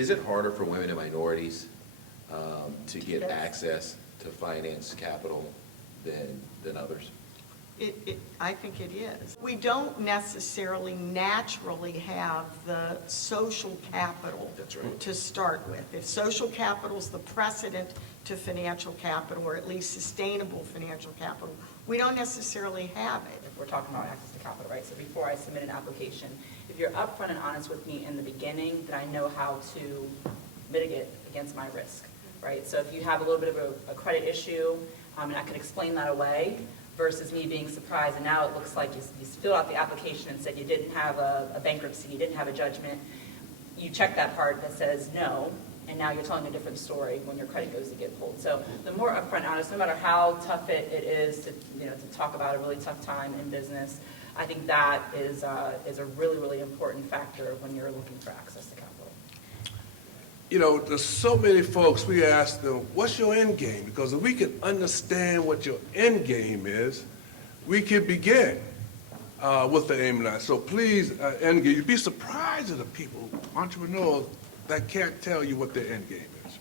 Is it harder for women and minorities to get access to finance capital than others? I think it is. We don't necessarily naturally have the social capital. That's right. To start with. If social capital is the precedent to financial capital, or at least sustainable financial capital, we don't necessarily have it. If we're talking about access to capital, right? So before I submit an application, if you're upfront and honest with me in the beginning, then I know how to mitigate against my risk, right? So if you have a little bit of a credit issue, and I can explain that away, versus me being surprised, and now it looks like you filled out the application and said you didn't have a bankruptcy, you didn't have a judgment. You check that part that says no, and now you're telling a different story when your credit goes to get pulled. So the more upfront and honest, no matter how tough it is to talk about a really tough time in business, I think that is a really, really important factor when you're looking for access to capital. You know, there's so many folks, we ask them, what's your end game? Because if we can understand what your end game is, we can begin with the aim line. So please, end game, you'd be surprised at the people, entrepreneurs, that can't tell you what their end game is.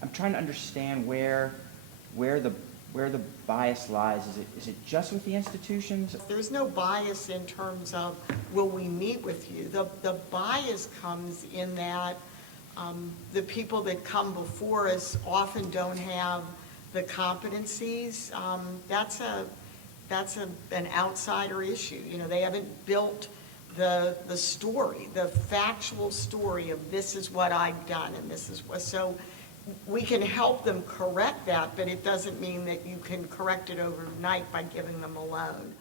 I'm trying to understand where the bias lies. Is it just with the institutions? There's no bias in terms of will we meet with you. The bias comes in that the people that come before us often don't have the competencies. That's an outsider issue. You know, they haven't built the story, the factual story of this is what I've done and this is what. So we can help them correct that, but it doesn't mean that you can correct it overnight by giving them a loan.